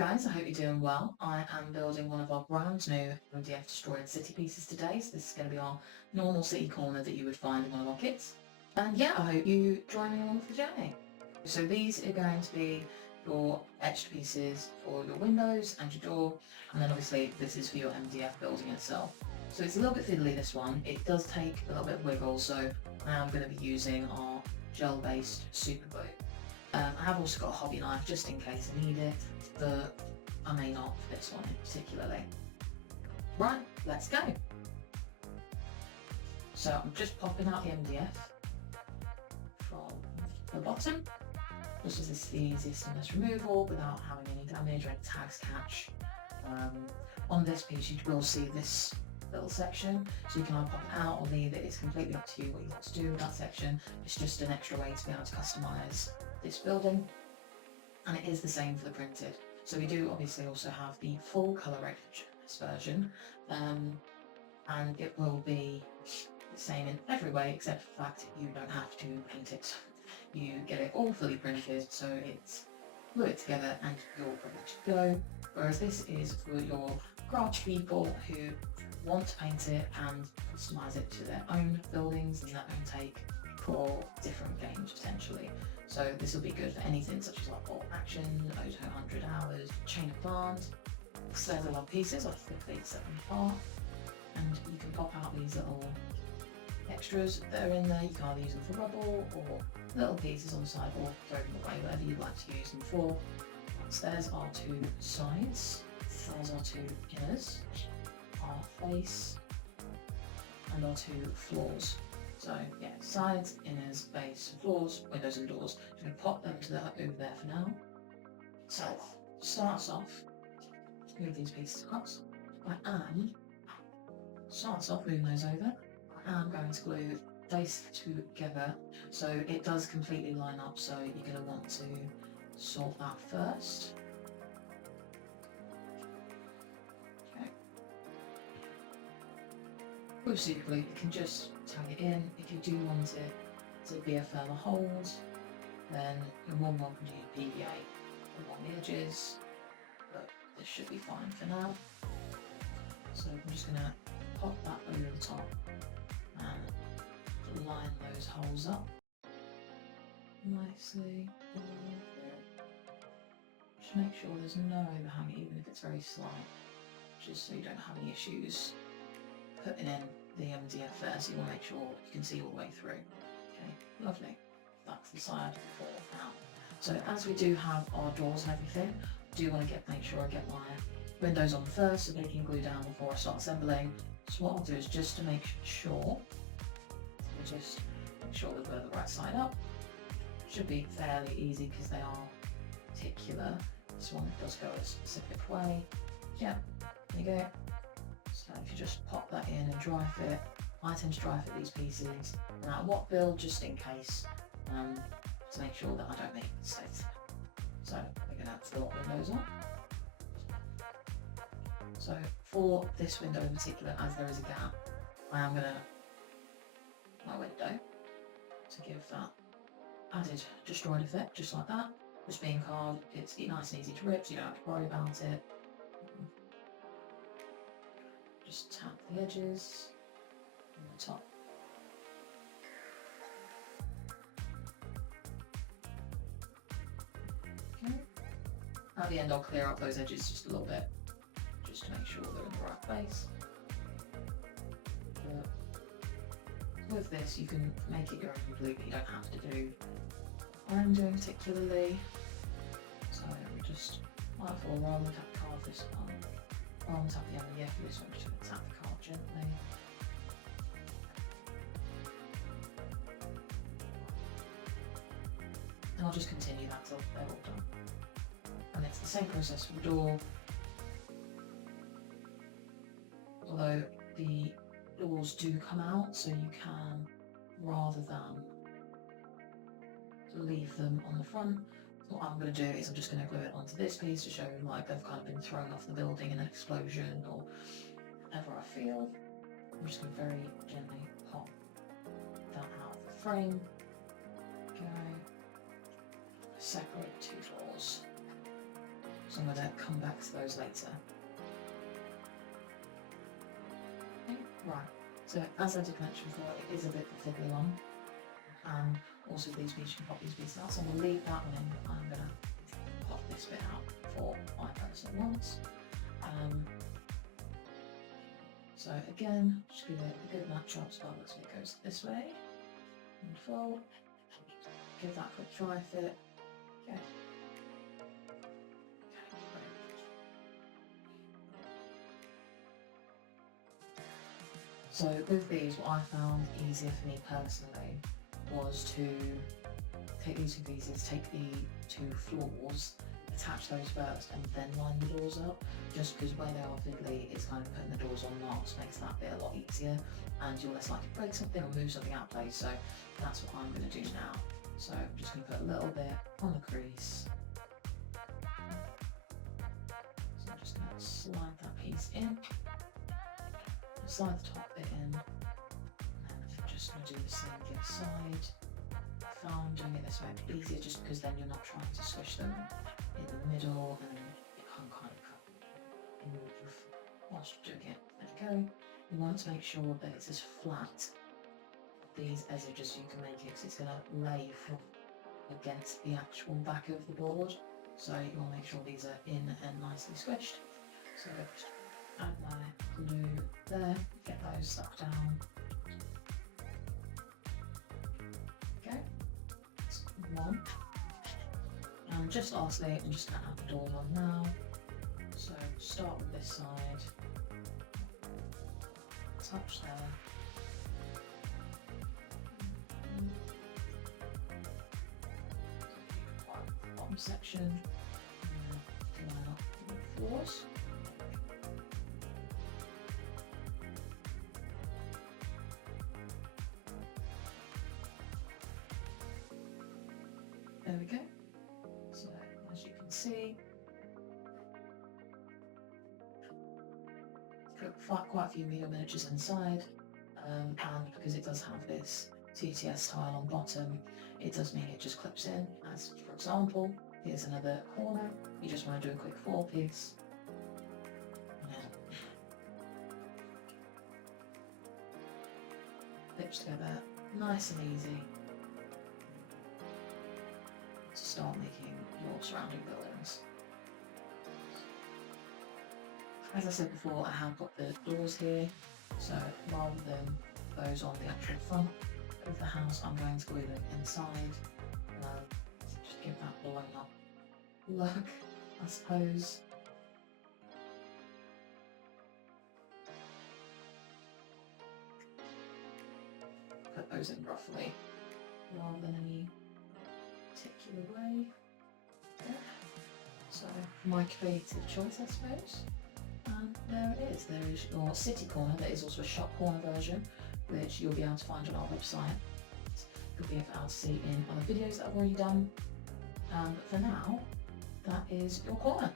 Guys, I hope you're doing well. I am building one of our brand new MDF Destroyed City pieces today. So this is going to be our normal city corner that you would find in one of our kits. And yeah, I hope you join me along for the journey. So these are going to be your etched pieces for your windows and your door. And then obviously this is for your MDF building itself. So it's a little bit fiddly, this one. It does take a little bit of wiggle, so I am going to be using our gel-based super glue. I have also got a hobby knife just in case I need it, but I may not for this one particularly. Right, let's go. So I'm just popping out the MDF from the bottom, just as this is the easiest and best removal without having any damage or any tags catch. On this piece you will see this little section, so you can either pop it out or leave it. It's completely up to you what you want to do with that section. It's just an extra way to be able to customise this building, and it is the same for the printed. So we do obviously also have the full colour range in this version, and it will be the same in every way except for the fact that you don't have to paint it. You get it all fully printed, so it's glue it together and you're ready to go. Whereas this is for your craft people who want to paint it and customise it to their own buildings and their own take for different games potentially. So this will be good for anything such as like Bolt Action, Auto 100 Hours, Chain of Command. So there's a lot of pieces, I think set them apart, and you can pop out these little extras that are in there. You can either use them for rubble or little pieces on the side, or throw them away, whatever you'd like to use them for. So there's our two sides, there's our two inners, our face, and our two floors. So yeah, sides, inners, base, floors, windows and doors. I'm going to pop them to over there for now. So starts off with these pieces cut. Starts off moving those over. I am going to glue these together so it does completely line up, so you're going to want to sort that first. With super glue, you can just tag it in. If you do want it to be a firmer hold, then you're more than welcome to use PVA along the edges, but this should be fine for now. So I'm just going to pop that over the top and line those holes up nicely. Just make sure there's no overhang, even if it's very slight, just so you don't have any issues putting in the MDF there, so you want to make sure you can see all the way through. Okay, lovely. That's the side for now. So as we do have our doors and everything, I do want to make sure I get my windows on first so they can glue down before I start assembling. So what I'll do is just to make sure, that we're the right side up. Should be fairly easy because they are particular. This one does go a specific way. Yeah, there you go. So if you just pop that in and dry fit, I tend to dry fit these pieces no matter what build, just in case, to make sure that I don't make mistakes. So we're going to have to fill up windows on. So for this window in particular, as there is a gap, I am going to my window to give that added destroyed effect, just like that. Just being carved, it's nice and easy to rip, so you don't have to worry about it. Just tap the edges on the top. Okay. At the end I'll clear up those edges just a little bit, just to make sure they're in the right place. But with this you can make it your own glue, but you don't have to do what I'm doing particularly. So I'm just rather than carve this on. Rather than tap the MDF for this one, I'm just going to tap the card gently. And I'll just continue that till they're all done. And it's the same process for the door. Although the doors do come out, so you can, rather than leave them on the front, what I'm going to do is I'm just going to glue it onto this piece to show like they've kind of been thrown off the building in an explosion or whatever I feel. I'm just going to very gently pop that out of the frame. Okay. Separate two doors. So I'm going to come back to those later. Okay, right, so as I did mention before, it is a bit of a fiddly one. Also these pieces, you can pop these pieces out, so I'm going to leave that one in. I'm going to pop this bit out for my personal wants. So again, just give it a good match up so that it goes this way and fold. Give that a quick dry fit. Okay. So with these, what I found easier for me personally was to take these two pieces, take the two floors, attach those first and then line the doors up, just because where they are fiddly, it's kind of putting the doors on marks makes that bit a lot easier and you're less likely to break something or move something out of place. So that's what I'm going to do now. So I'm just going to put a little bit on the crease. So I'm just going to slide that piece in, slide the top bit in, and then I'm just going to do the same the other side. I found doing it this way a bit easier just because then you're not trying to squish them in the middle and you can kind of cut in whilst you're doing it. There we go. You want to make sure that it's as flat these edges as you can make it, because it's going to lay against the actual back of the board. So you want to make sure these are in and nicely squished. So just add my glue there, get those stuck down. Okay, that's one. And just lastly, I'm just going to add the doors on now. So start with this side, touch there. Bottom section, line up the floors. There we go. So as you can see, quite a few medium miniatures inside, and because it does have this TTS tile on bottom, it does mean it just clips in. As for example, here's another corner. You just want to do a quick 4-piece. Clips together, nice and easy to start making your surrounding buildings. As I said before, I have got the doors here, so rather than those on the actual front of the house, I'm going to glue them inside. Just give that blown up look, I suppose. Put those in roughly, rather than any particular way. Yeah. So my creative choice, I suppose. And there it is. There is your city corner. There is also a shop corner version, which you'll be able to find on our website. You'll be able to see in other videos that I've already done. But for now, that is your corner.